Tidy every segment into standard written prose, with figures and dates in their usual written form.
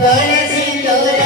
गणे सिंदूर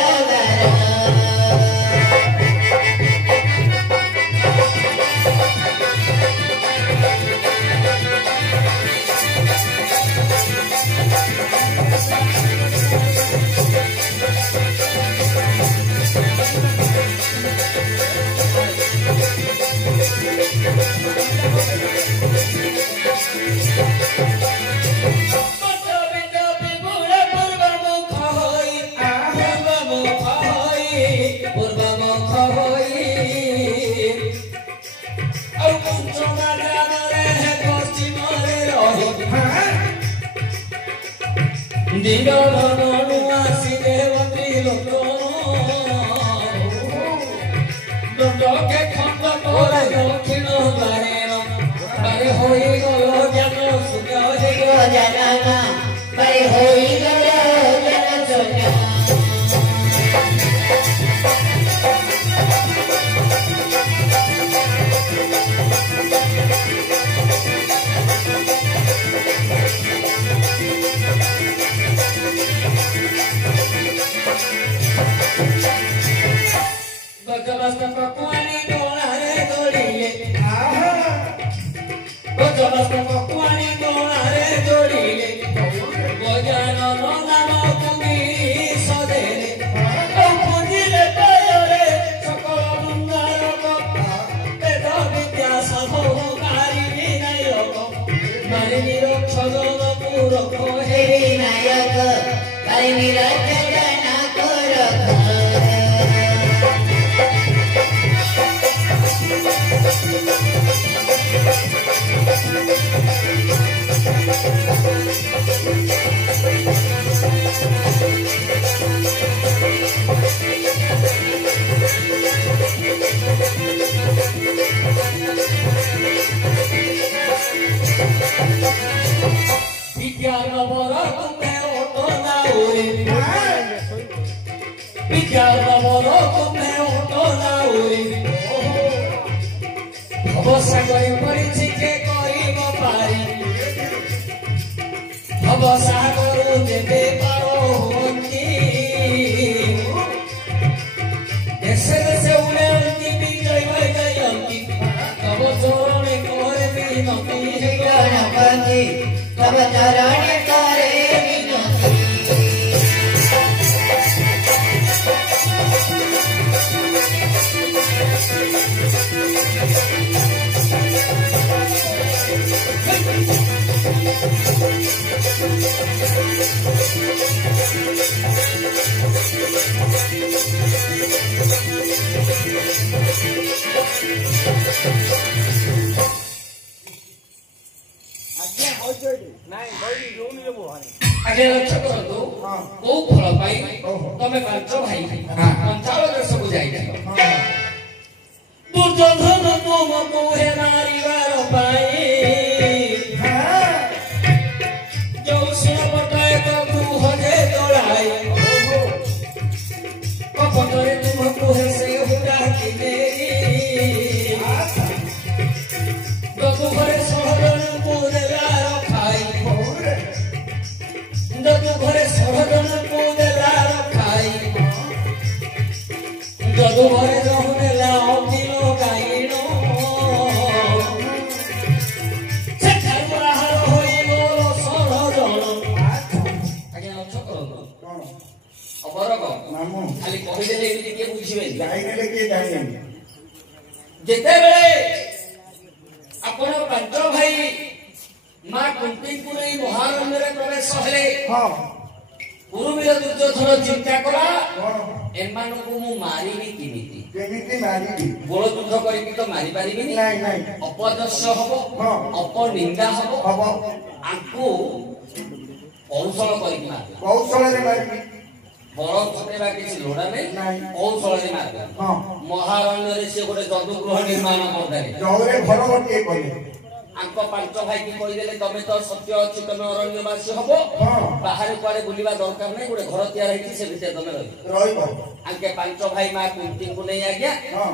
बाहर कुआडे बुलिबा दरकार नै गोटे घर तैयार हेछि से भितर तमे रहिबो आके पांच भाई मा कुंती को नै आज्ञा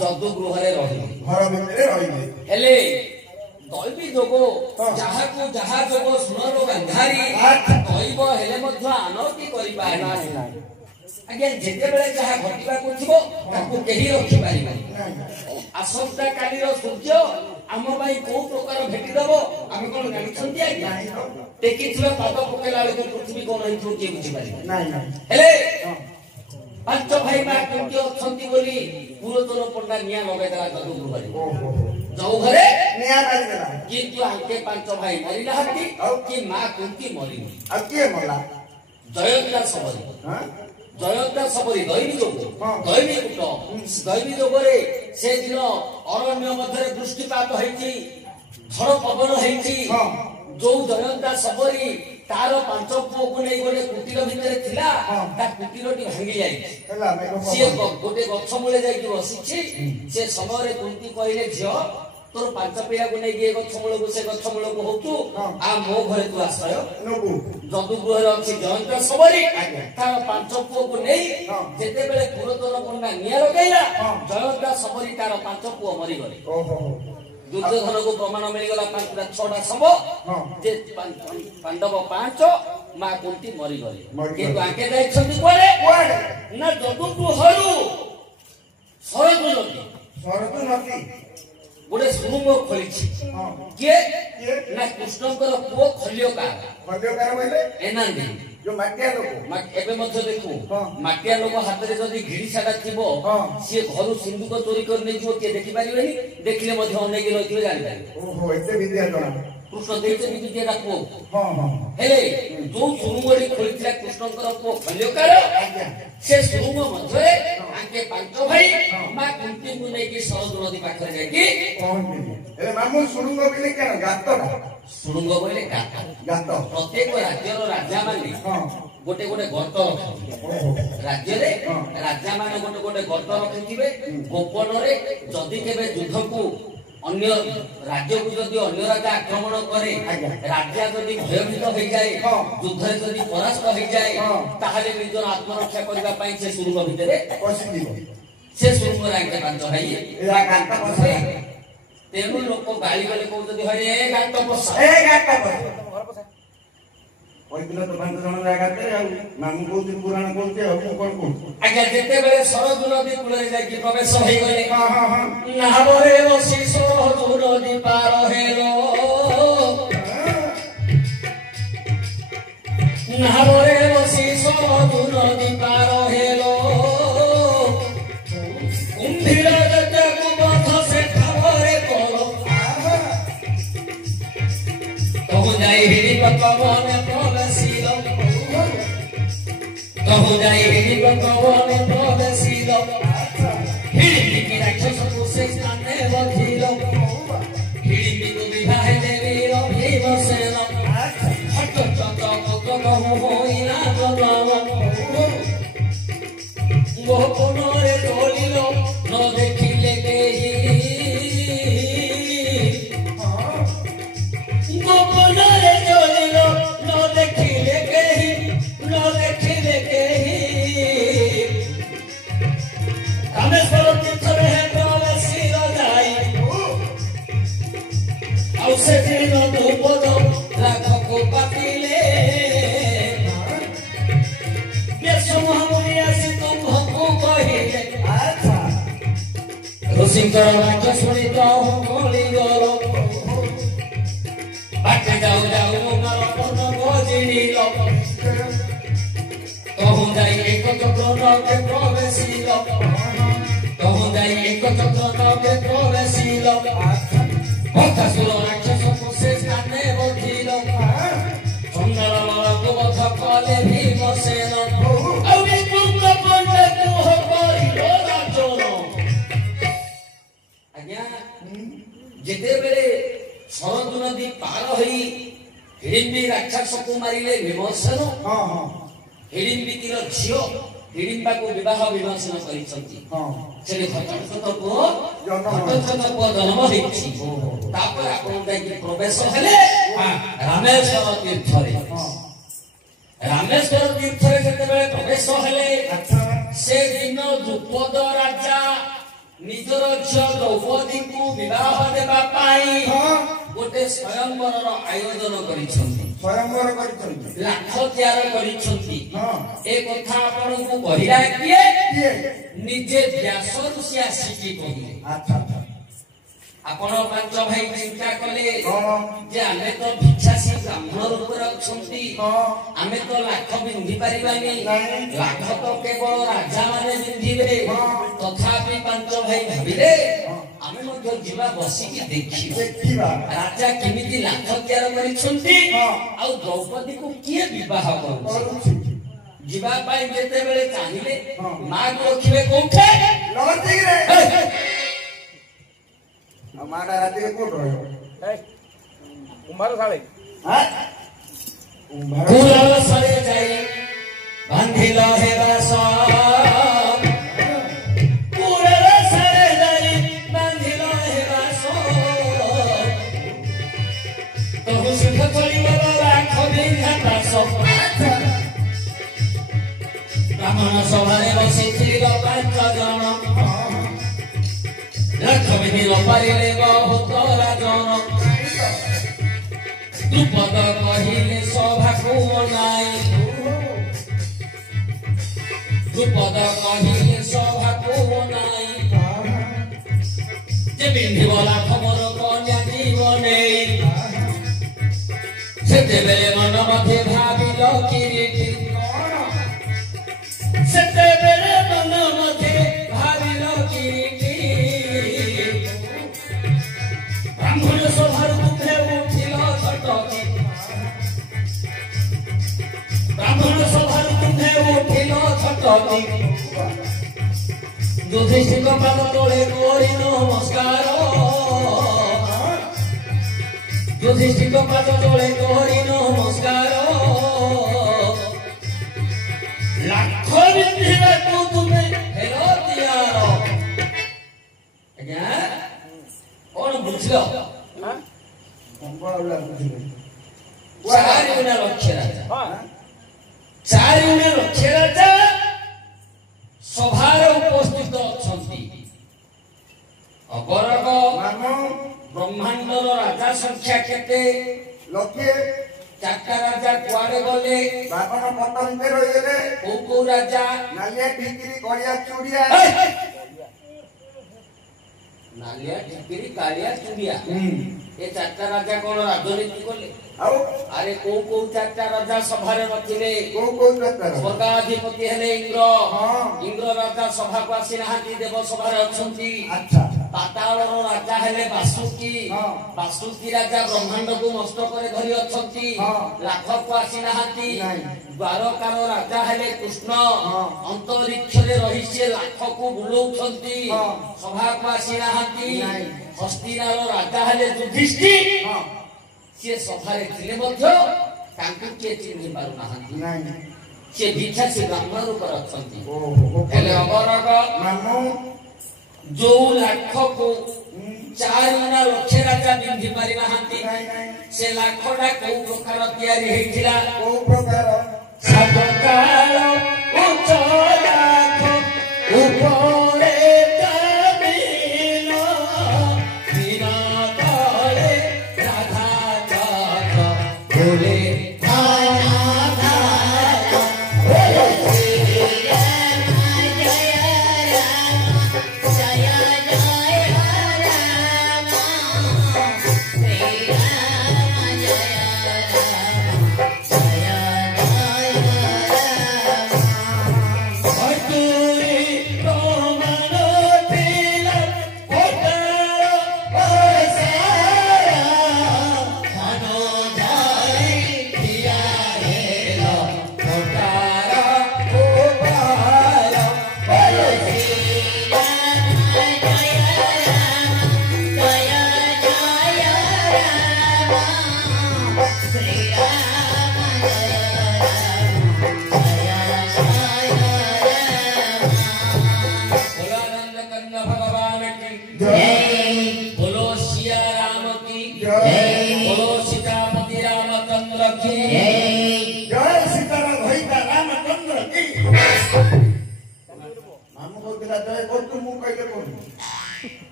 जदु गृह रे रहिबे घर भितर रहिबे हेले दैवी जोगो जहा को जहा जोगो सुनरो बंधारी दैव हेले मध्य अनति करि पाए ना आज्ञा जेतेबेले जहा घटिबाको थिबो ताको केही रखि पारिबो आसंता काली रो सूर्य आम भाई को प्रकार भेटी दबो आमे कोन गाली छंती आज्ञा टेकी थिबा पाद पकेला को पृथ्वी कोन हिथु के बुझी पारि नाही हेले पांच भाई मा कुंती अछंती बोली पुरतन पंडा निया लगे देला जदु गुरुवारी जो घरे निया मारी देला किंतु आके पांच भाई मरिला हती कि मा कुंती मरी अब के मरला जयंता सबरी हां जयंता सबरी दैवी जोग रे से दिन अरण्य मध्य दृष्टिपात होईची झड़ पवन होईची जो जयंता सबरी तार पांच पुओ को नै गोटे कुटीर भितर थिला ता कुटीरटी भांगी जाई से गोटे गछ मूले जाई कि बसिछि से समय रे कुंती कहले झियो तोर पांच पिया को नै गे गछ मूल को से गछ मूल को होतु आ मो घरे तू आश्रय नबु जदु गुहर अछि जयंता सबरी तार पांच पुओ को नै जेते बेले पुरतन पंडा निया लगाइला जयंता सबरी तार पांच पुओ मरि गले ओहो दुर्योधन को प्रमाण मिल गला पांचटा छटा सब जे पांडव पांच मा कुंती मरि गले किंतु आके जाय छथि कोरे ना जदु गुहरु सरदु नदी गोटे सुरुंग खोलिछि के ना कृष्णकर पुओ खल्योकार माने एनांदी जो माटिया लोक एबे मध्य देखु माटिया लोक हाथ रे जदी घिड़ी साडा थिबो से घरु सिंधुक चोरी कर नै जो के देखि पारिबेनी देखिले मध्य अनेक रहिथिबे जानि पारिबे ओहो एते विद्या जणा कृष्ण देते विद्या का पुओ हां हां हेले जो सुरुंगडी खोलिथिला कृष्णकर पुओ खल्योकार से सुरुंग मध्य आके पांच भाई मा कुंती को नै कि सरद नदी पाखरे जाय कि ए मामू सुरुंग बिले केन गातडा सुरुंग बोले गात प्रत्येक राज्यर राजा माने गोटे गोटे गर्त रखिथिबे राज्य रे राजा माने गोटे गोटे गर्त रखिथिबे गोपन रे जदी केबे युद्ध को अन्य राज्य को जदी अन्य राजा आक्रमण करे राज्य जदी भयभीत हो जाए युद्ध रे जदी परास्त हो जाए ताहाले निजर आत्मरक्षा करबा पई से सुरुंग भितरे पसिदिबो से सुरुंग राके पांच भाई एला गांता पसे तेनु लोक गाली गले कहउतदी हरे गांत पसा ओइ दिन तो पांच जण जागा ते मामू कोति पुराण कोति आ कोन कोन आज्ञा जेते बेले सरदु नदी कूल रे जाई प्रवेश होई गले हां हां हां नाहबरे बसी सरदु नदी पार हेलो नाहबरे बसी सरदु नदी पार हेलो कुंभीर जते को बथ से खबरे करो कहु जाई हिरी पकवन कहु जाई हिरी पकवन प्रवेशिल हिरी की राक्षस को से स्थाने बधिल हिरी को विवाह देवी भीमसेन हट चक कहु होइना जगाव गोपन रे टोलिल न देखिले केही गोपन रे टोलिल न देखिले केही न देखिले केही रामेश्वर तीर्थ रे प्रवेशी जाई आउ से दिन धूपद राख को पातिले ऋषिकर वाक्य शुणी कली गल बाटे जाऊ जाऊ मोर पूर्ण भजिल कहु जाई एक चक्र नगे प्रवेशिल कहु जाई एक चक्र नगे प्रवेशिल भक्तासुर राक्षस को से स्थाने बधिल चंदन को बध कले भीमसेन जेते बेले सरदु नदी पार होई हिडिंबी राक्षस को मारिले भीमसेन हां हां हिडिंबी तीर झियो हिडिंबा को विवाह विमर्शन करिसंती हां सेले खटखट को जन्म होईछि तापर आपण जाई प्रवेश हेले हां रामेश्वर तीर्थ रे हां रामेश्वर तीर्थ रे जेते बेले प्रवेश हेले से दिन द्रुपद राजा निजर झियो द्रौपदी को विवाह देबा पाई गोटे स्वयंवर आयोजन करिसंती स्वयंवर କରିଛନ୍ତି ଲାଖ ତିଆର କରିଛନ୍ତି ଏ କଥା ଆପଣଙ୍କୁ କହିଲା କିଏ ନିଜେ ବ୍ୟାସରୁ ସେ ଆସିକି କହିଲେ ଆଚ୍ଛା ଆପଣ ପାଞ୍ଚ ଭାଇ ଚିନ୍ତା କଲେ ଯେ ଆମେ ତ ଭିକ୍ଷାସୀ ବ୍ରାହ୍ମଣ ରୂପରେ ଅଛନ୍ତି ଆମେ ତ ଲାଖ ପିନ୍ଧି ପାରିବାନି ଲାଖ ତ କେବଳ ରାଜା ମାନେ ପିନ୍ଧିବେ ତଥାପି ପାଞ୍ଚ ଭାଇ ଭାବିଲେ ଆମେ ମଧ୍ୟ ଯିବା ବସିକି ଦେଖିବା ରାଜା କେମିତି ଲାଖ ତିଆର କରିଛନ୍ତି ଆଉ ଦ୍ରୌପଦୀକୁ କିଏ ବିବାହ କରୁଛି ଯିବା ପାଇଁ ଯେତେବେଳେ ଚାହିଁଲେ ମାକୁ ରଖିବେ କୋଉଠି माडा राती के कोट रहो कुंभार साले कुरल सरे जाई बांधिला हे रासा कुरल सरे जाई बांधिला हे रासा तो सुख चली वाला राख बिघाता सब ब्राह्मण सभारे बसिथिल पांच जण लाख बिधिर पारिले बहुत राजन द्रुपद कहिले सभाको नाई द्रुपद कहिले सभाको नाई जे बिन्धिबला खबर कन्या जीवने सेतेबेले मन मध्ये भाबिल किरीटी सेतेबेले मन मध्ये भाबिल किरीटी ब्राह्मण सभार मुखे उठिल छटकी ब्राह्मण सभार मुखे उठिल छटकी युधिष्ठिर पाद तले करि नमस्कार युधिष्ठिर पाद तले करि नमस्कार लाख बिन्धिबाकु तुमे हेलो तियार आज्ञा कौन बुझलो चारि गुणा लक्ष्य राजा सभार उपस्थित अछंती अबरग ब्रह्मांडर राजा संख्या केते लक्षे चारटा राजा कुआडे गले बापन पटन पे रहि गेले को राजा नालिया टिकरी करिया चूड़िया नालिया टिकरी कालिया चूड़िया ए चारटा राजा कोन राजनीति कले अरे को चारटा राजा सभारे नथिले को चारटा स्वर्गाधिपति हेले इंद्र इंद्र राजा सभा को आसी नाहांती देव सभारे अछंती अच्छा पाताळर राजा हेले वासुकी वासुकी राजा ब्रह्मांड को नष्ट करे धरि अछंती लाख को आसी नाहांती द्वारकार राजा हेले कृष्ण अंतरिक्ष रे रहि से लाख को बुलौछंती सभा को आसी नाहांती हस्तिनार राजा हेले युधिष्ठिर से सभारे थिले मध्य तांकु के चिन्हि पारु नाहांती से भिक्षा से ब्राह्मण रूपर अछंती हेले अबरग मामू जो लाख को चार गुणा लक्ष्य राजा बिंधि पारि नाहांती से लाखटा को प्रकार तयारी हेथिला को प्रकार सबकाल उच्च लाख उपरे तमिल बिना तले राधा जात बोले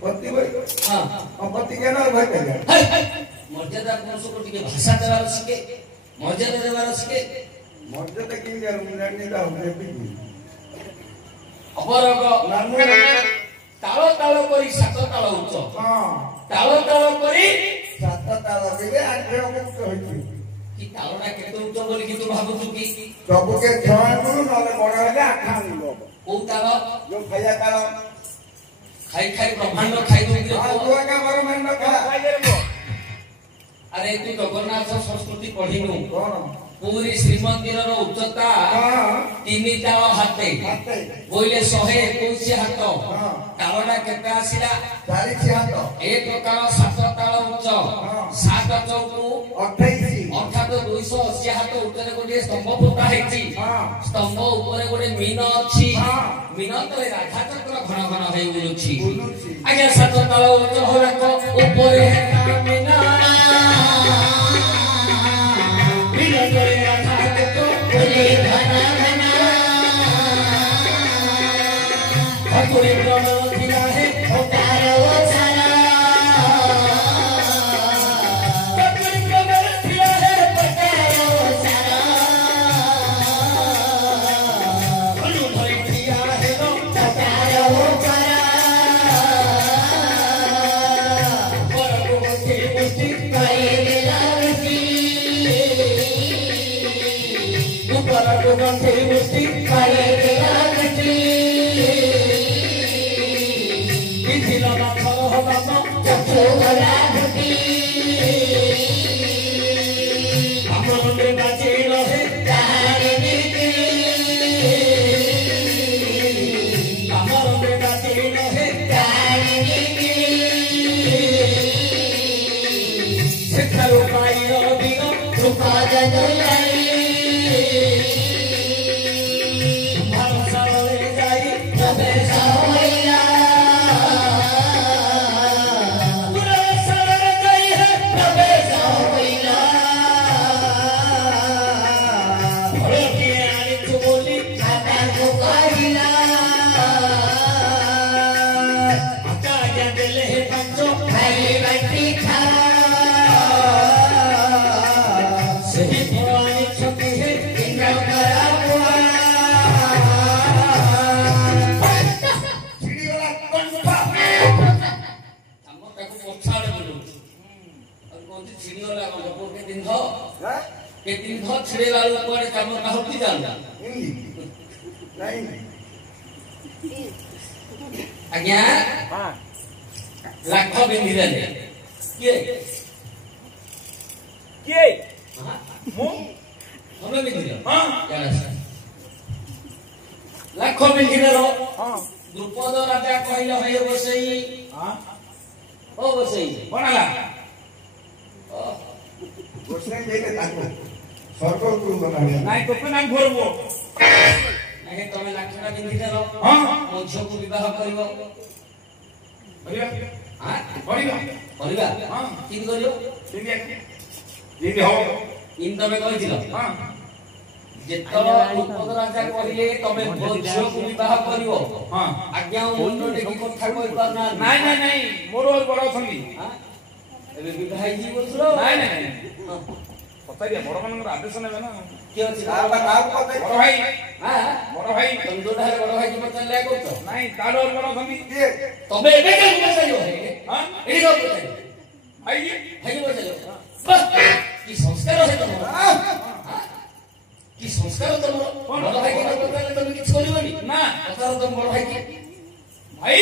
ପତି ଭାଇ ହଁ ପତି କେନ ଭାଇ କହିଲେ ମର୍ଯ୍ୟାଦା ପୁରୁଷକୁ ଟିକେ ଭାଷା ଦେବାର ଶିଖେ, ମର୍ଯ୍ୟାଦା ଦେବାର ଶିଖେ। ମର୍ଯ୍ୟାଦା କେମିତି ଆଉ ଜାଣିନି ତା ଉପରେ ଅପରଗ ତାଳ ତାଳ କରି ସାତ ତାଳ ଉଚ୍ଚ, ତାଳ ତାଳ କରି ସାତ ତାଳ ବିଲେ ଆଠ ମୁକ୍ତ ହୋଇଛି। କି ତାଳଟା କେତେ ଉଚ୍ଚ ବୋଲି କି ତୁ ଭାବୁଛୁ କି? ସବୁକେ ଛଅ ଆଙ୍ଗୁଳ ନହେଲେ ବଡ ହେଲେ ଆଠ ଆଙ୍ଗୁଳ। କୋଉ ତାଳ? ଯୋଉ ଖାଇବା ତାଳ ଖାଇ ଖାଇ ବ୍ରହ୍ମାଣ୍ଡ ଖାଇ ଦଉଥିଲେ। ଆରେ ତୁ ଜଗନ୍ନାଥ ସଂସ୍କୃତି ପଢିନୁ? ପୁରୀ ଶ୍ରୀମନ୍ଦିରର ଉଚ୍ଚତା 3 ତାଳ ହାତେ, ବୋଇଲେ 121 ହାତ। ତାଳଟା କେତେ ଆସିଲା? 40 ହାତ। ଏକ ତାଳ 7 ତାଳ ଉଚ୍ଚ, 7 ଚଉକୁ 28, ଅର୍ଥାତ 280 ହାତ ଉଚ୍ଚରେ ଗୋଟିଏ ସ୍ତମ୍ଭ ପୋତା ହେଇଛି। ସ୍ତମ୍ଭ ଉପରେ ଗୋଟେ ମୀନ ଅଛି, ମୀନ ତଳେ ରାଧା ଚକ୍ର ଘନ ଘନ ହେଇ ବୁଲୁଛି। ଆଜ୍ଞା 7 ତାଳ ଉଚ୍ଚ ହଲାକ ଉପରେ ମୀନା ଆଜ୍ଞା ଲାଖ ପିନ୍ଧିଦେଲେ କିଏ କିଏ ମୁଁ ତମେ ପିନ୍ଧିଲ? ଲାଖ ପିନ୍ଧିଦେଲ। ଦ୍ରୁପଦ ରାଜା କହିଲେ ହେ ବସେଇ, ଓ ବସେଇ କଣ ହେଲା? ବସେଇ ଦେଇଲେ ତାକୁ ସ୍ୱର୍ଗକୁ ଗଲା ନାଇଁ ତୋତେ ନାଇଁ ଘରବ ନାଇଁ ତମେ ଲାଖଟା ପିନ୍ଧିଦେଲ, ମୋ ଝିଅକୁ ବିବାହ କରିବ। କରିବା କେମିତି କରିବ? ତମେ କହିଥିଲ ଯେତେବେଳେ ଦ୍ରୁପଦ ରାଜା କହିଲେ ତମେ ମୋ ଝିଅକୁ ବିବାହ କରିବ, ଆଜ୍ଞା ମୁଣ୍ଡରେ କଥା କହିପାରୁନାହାନ୍ତି। ନାଇଁ ନାଇଁ ନାଇଁ ମୋର ବଡ ଅଛନ୍ତି। ଏବେ ବିବାହ ହେଇଯିବ କହୁଥିଲ? ନାଇଁ ନାଇଁ ପଚାରିବା ବଡ ମାନଙ୍କର ଆଦେଶ ନେବେ ନା। କିଏ ଅଛି? ବଡ ଭାଇ, ବଡ ଭାଇ। ତମେ ଯୋଉଟା ବଡ ଭାଇ ପଚାରିଲେ କରୁଛ? ନାଇଁ ତାର ବଡ ଅଛନ୍ତି। ତମେ ଏବେ କାହିଁ ପଚାରିବ? ଏଠି କଣ ପଚାରିବ? ଭାଇ ଭାଇ ପଚାରିବ? କି ସଂସ୍କାର ଅଛି ତମର? କି ସଂସ୍କାର ତମର? ବଡ ଭାଇ କି ପଚାରିଲେ ତମେ କିଛି କରିବନି ନା? ପଚାର ତମ ବଡ ଭାଇ କି। ଭାଇ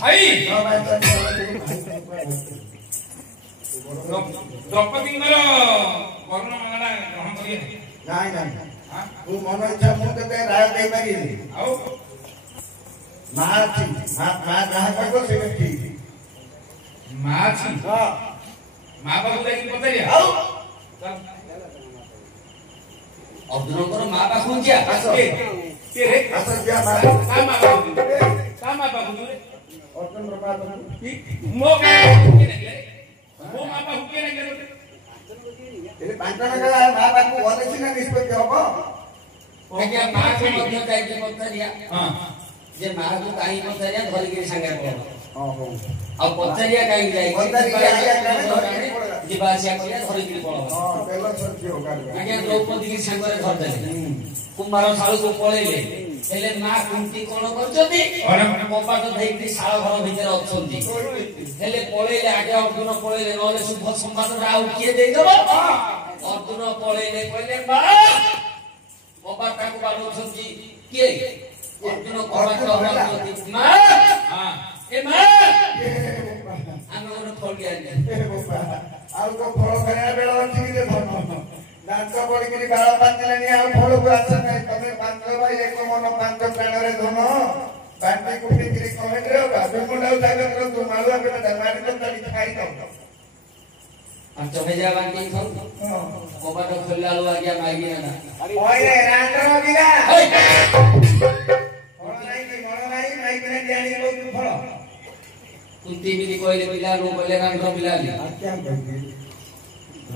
ଭାଇ ଦ୍ରୌପଦୀଙ୍କର ବର୍ଣ୍ଣମାଳାଟା ଗ୍ରହଣ କରିବେ? ନାଇଁ ନାଇଁ ତୁ ମନ ଇଚ୍ଛା ମୁଁ କେତେ ରାୟ ଦେଇପାରିବି। ଆଉ ମା ଅଛି, ମା ଯାହା କହିବ ସେଇଟା ଠିକ। ମା ଅଛି, ମା ପାଖକୁ ଯାଇକି ପଚାରିବା। ଆଉ ଅର୍ଜୁନଙ୍କର ମା ପାଖକୁ ଯିବା। ମା ପାଖକୁ ଅର୍ଜୁନର ମା ମୋ ମା ପାଖକୁ କିଏ ନାଇଁ? ଏ 5 ଟଙ୍କା ମା ପାଖକୁ ଗଲେ ସିନା ନିଷ୍ପତ୍ତି ହବ। ଆଜ୍ଞା ମାକୁ ମଧ୍ୟ ଯାଇକି ପଚାରିବା। ଯେ ମାକୁ କାହିଁ ପଚାରିଆ ଧରିକିରି ସାଙ୍ଗରେ ପଳେଇବ ହଉ ଆଉ ପଚାରିଆ କାହିଁ ଯାଇ ଯିବା ଆସିବା କରିବା ଧରିକିରି ପଳେଇବ ଆଜ୍ଞା ଦ୍ରୌପଦୀ କି ସାଙ୍ଗରେ ଧରିଦେଲେ କୁମ୍ଭାର ଶାଳକୁ ପଳେଇଲେ ହେଲେ ମା କୁନ୍ତି କଣ କରୁଛନ୍ତି କବାଟ ଦେଇକି ଶାଳ ଘର ଭିତରେ ଅଛନ୍ତି ହେଲେ ପଳେଇଲେ ଆଗେ ଅର୍ଜୁନ ପଳେଇଲେ ନହେଲେ ଶୁଭ ସମ୍ବାଦଟା ଆଉ କିଏ ଦେଇଦବ ଅର୍ଜୁନ ପଳେଇଲେ କହିଲେ ମା କବାଟକୁ ବାଡଉଛନ୍ତି କିଏ ଅର୍ଜୁନ କବାଟ ବାଡଉଛନ୍ତି ମା ଏ ମା ଆମେ ଗୋଟେ ଫଳ ଆଉ ତ ଫଳ ଖାଇବା ବେଳ ଅଛି କି ଦାନ୍ତ ପଡିକିରି ବାଳ ବାନ୍ଧିଲେଣି ଆଉ ଫଳକୁ ଆସ ନାହିଁ ତମେ ପାଞ୍ଚ ଭାଇ ଏକ ମନ ପାଞ୍ଚ ପ୍ରାଣରେ ଧନ ବାଣ୍ଟି କୁଟିକିରି କମେଣ୍ଟରେ ମୁଣ୍ଡାଉ ଜାଗା କରନ୍ତୁ ମାଳୁଆ ବେଟା ମାରି ତ ଖାଇ ଦଉ ପାଞ୍ଚ ଭେଜା ବାଣ୍ଟି ଖାଉ କବାଟ ଖୋଲିଲା ବେଳୁ ଆଜ୍ଞା ମାଗି ନା ଓଏ ରାଣ୍ଡ ବିରା ଫଳ ନାହିଁ କି ମଣ ନାହିଁ ମାଇକିନା ଦିଆଣି ବହୁତ ଫଳ କୁନ୍ତି ବିରି କହିଲେ ପିଲା ନ କହିଲେ ରାଣ୍ଡ ପିଲା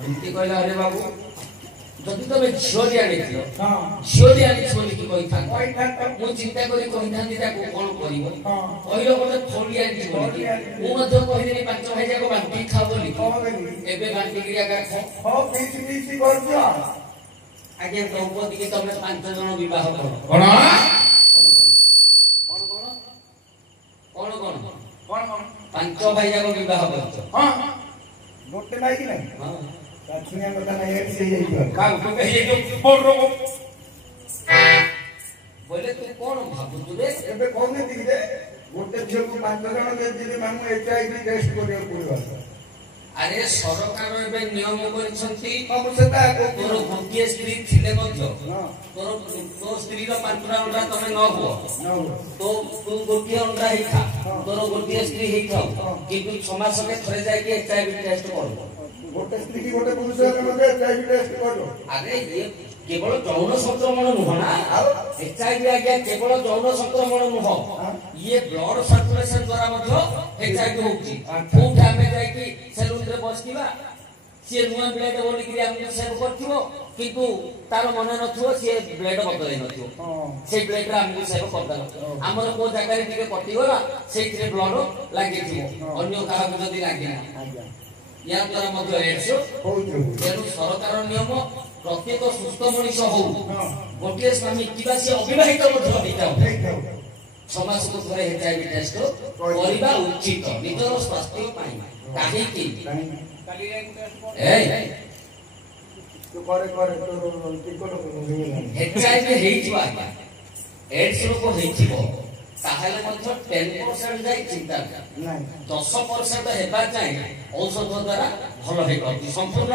କୁନ୍ତି କହିଲା ଅରେ ବାବୁ ଯଦି ତମେ ଝିଅଟି ଆଣିଥିଲ ଝିଅଟି ଆଣିଛ ବୋଲିକି କହିଥାନ୍ତ ମୁଁ ଚିନ୍ତା କରି କହିଥାନ୍ତି ତାକୁ କଣ କରିବ କହିଲ ଗୋଟେ ଫଳି ଆଣିଛି ବୋଲିକି ମୁଁ ମଧ୍ୟ କହିଦେଲି ପାଞ୍ଚ ଭାଇ ଯାକ ବାଣ୍ଟି ଖାଅ ବୋଲି ଏବେ ବାଣ୍ଟିକିରି ଆଜ୍ଞା ଆଜ୍ଞା ଦ୍ରୌପଦୀକି ତମେ 5 ଜଣ ବିବାହ କର କଣ କଣ କଣ କଣ 5 ଭାଇ ଯାକ ବିବାହ କରୁଛ ଗୋଟେ ଭାଇ କି ନାହିଁ ଛୁଣିଆ କଥା ନାହିଁ ବୋଲେ ତୁ କଣ ଭାବୁଛୁ ରେ ଏବେ କହୁଛନ୍ତି ଯେ ଗୋଟେ ଝିଅକୁ 5 ଜଣ ଯଦି ମାମୁଁ HIV ଟେଷ୍ଟ କରିବାକୁ ପଡିବ ଆରେ ସରକାର ଏବେ ନିୟମ କରିଛନ୍ତି ତୋର ଗୋଟିଏ ସ୍ତ୍ରୀ ଥିଲେ ମଧ୍ୟ ତୋ ସ୍ତ୍ରୀର 5ଟା ଅଣ୍ଡା ତମେ ନ ହୁଅ ତୁ ଗୋଟିଏ ଅଣ୍ଡା ହେଇଥା ତୋର ଗୋଟିଏ ସ୍ତ୍ରୀ ହେଇଥାଉ କିନ୍ତୁ 6 ମାସକେ ଥରେ ଯାଇକି HIV ଟେଷ୍ଟ କରିବ ଗୋଟେ ସ୍ତ୍ରୀ କି ଗୋଟେ ପୁରୁଷ HIV ଟେଷ୍ଟ କରିବ ଆରେ ଇଏ କେବଳ ଯୌନ ସଂକ୍ରମଣ ନୁହଁ ନା HIV ଆଜ୍ଞା କେବଳ ଯୌନ ସଂକ୍ରମଣ ନୁହଁ ଇଏ ବ୍ଲଡ ସର୍କୁଲେସନ ଦ୍ୱାରା ମଧ୍ୟ HIV ହଉଛି କୋଉଠି ଆମେ ଯାଇକି ସେଲୁନରେ ବସିଥିବା ସିଏ ନୂଆ ବ୍ଲେଡ ବୋଲିକିରି ଆମକୁ ସେଭ୍ କରିଥିବ କିନ୍ତୁ ତାର ମନେ ନଥିବ ସିଏ ବ୍ଲେଡ ବଦଳେଇ ନଥିବ ସେଇ ବ୍ଲେଡରେ ଆମକୁ ସେଭ୍ କରିଦେବ ଆମର କୋଉ ଜାଗାରେ ଟିକେ କଟିଗଲା ସେଇଥିରେ ବ୍ଲଡ ଲାଗିଥିବ ଅନ୍ୟ କାହାକୁ ଯଦି ଲାଗିଲା ୟା ଦ୍ୱାରା ମଧ୍ୟ ଏଡ୍ସ ତେଣୁ ସରକାର ନିୟମ ପ୍ରତ୍ୟେକ ସୁସ୍ଥ ମଣିଷ ହଉ ଗୋଟିଏ ସ୍ୱାମୀ କିମ୍ବା ସେ ଅବିବାହିତ ମଧ୍ୟ ହେଇଥାଉ 6 ମାସକୁ ଥରେ HIV ଟେଷ୍ଟ କରିବା ଉଚିତ ନିଜର ସ୍ୱାସ୍ଥ୍ୟ ପାଇଁ କାହିଁକି HIV ହେଇଯିବ ଆଜ୍ଞା ଏଡ୍ସ ରୋଗ ହେଇଥିବ ତାହେଲେ ମଧ୍ୟ 10% ଯାଇ ଚିନ୍ତା 10% ହେବା ଯାଏ ଔଷଧ ଦ୍ୱାରା ଭଲ ହେଇପାରୁଛି ସମ୍ପୂର୍ଣ୍ଣ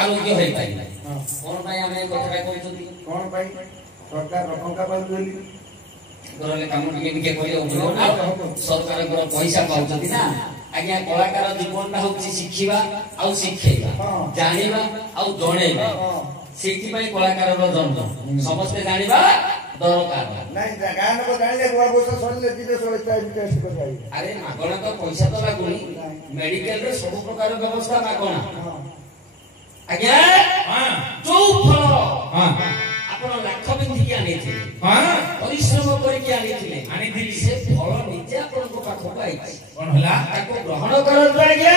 ଆରୋଗ୍ୟ ହେଇପାରିବ କଣ ପାଇଁ ଆମେ ଏ କଥାଟା କହୁଛନ୍ତି କଣ ପାଇଁ ସରକାର ଟଙ୍କା ପାଉଛନ୍ତି ଘରରେ କାମ ଟିକେ କରିବାକୁ ସରକାରଙ୍କର ପଇସା ପାଉଛନ୍ତି ନା ଆଜ୍ଞା କଳାକାର ଜୀବନଟା ହଉଛି ଶିଖିବା ଆଉ ଶିଖେଇବା ଜାଣିବା ଆଉ ଜଣେଇବା ସେଇଥିପାଇଁ କଳାକାରର ଜନ୍ମ ସମସ୍ତେ ଜାଣିବା ଦରକାର ଆରେ ମାଗଣା ତ ପଇସା ତ ଲାଗୁନି ମେଡିକାଲରେ ସବୁ ପ୍ରକାର ବ୍ୟବସ୍ଥା ମାଗଣା ଆଜ୍ଞା ଯୋଉ ଫଳ ଆପଣ ଲାଖ ପିନ୍ଧିକି ଆଣିଥିଲେ ପରିଶ୍ରମ କରିକି ଆଣିଥିଲେ ସେ ଫଳ ନିଜେ ଆପଣଙ୍କ ପାଖକୁ ଆଇଛି କଣ ହେଲା ତାକୁ ଗ୍ରହଣ କରନ୍ତୁ ଆଜ୍ଞା